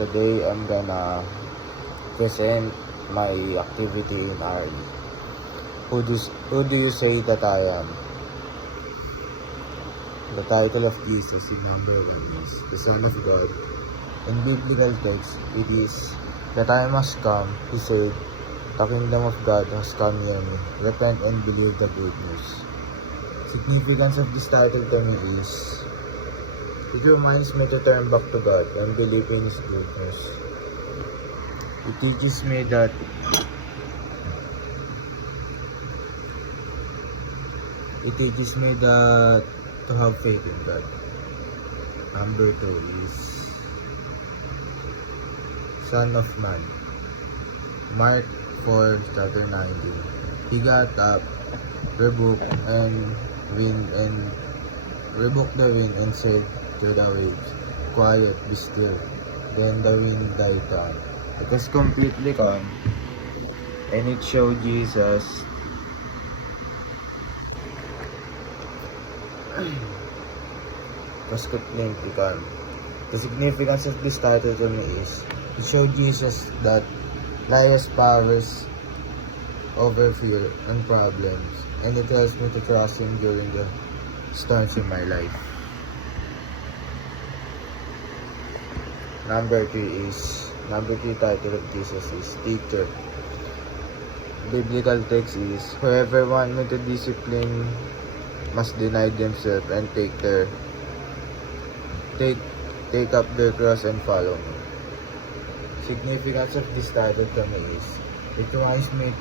Today I'm gonna present my activity in RE. Who do you say that I am? The title of Jesus in number 1 is the Son of God. In biblical text, it is that I must come, he said, the kingdom of God has come near me. Repent and believe the good news. Significance of this title to me is it reminds me to turn back to God and believe in His goodness. It teaches me that to have faith in God. Number 2 is Son of Man. Mark 4, chapter 19. He got up, rebuked the wind and said to the waves, "Quiet, be still." Then the wind died down. It was completely calm, and it showed Jesus was completely calm. The significance of this title to me is it showed Jesus that life has powers over fear and problems, and it helps me to trust Him during the storms in my life. Number 3 title of Jesus is Teacher. Biblical text is, whoever want me to discipline must deny themselves and take up their cross and follow me. Significance of this title to me is it reminds me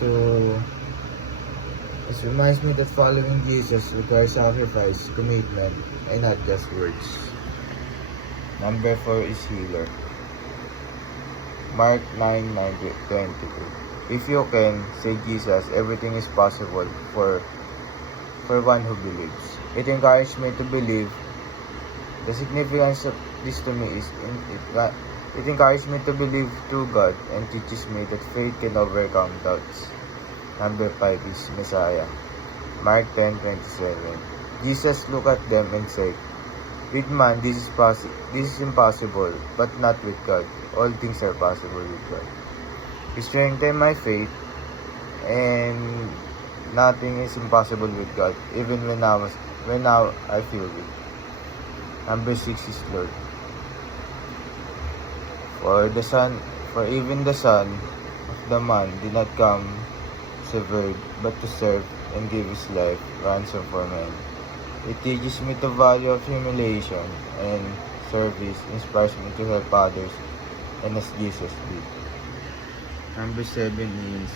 that following Jesus requires sacrifice, commitment, and not just words. Number 4 is Healer. Mark 9:22. If you can, say Jesus, everything is possible for one who believes. It encourages me to believe. The significance of this to me is it encourages me to believe through God and teaches me that faith can overcome doubts. Number 5 is Messiah. Mark 10:27. Jesus looked at them and said, "With man this is impossible, but not with God. All things are possible with God." He strengthened my faith, and nothing is impossible with God, even when now I feel weak. Number 6 is Lord. For even the Son of the Man did not come severed, but to serve and give His life ransom for men. It teaches me the value of humiliation and service, inspires me to help others, and as Jesus did. Number 7 is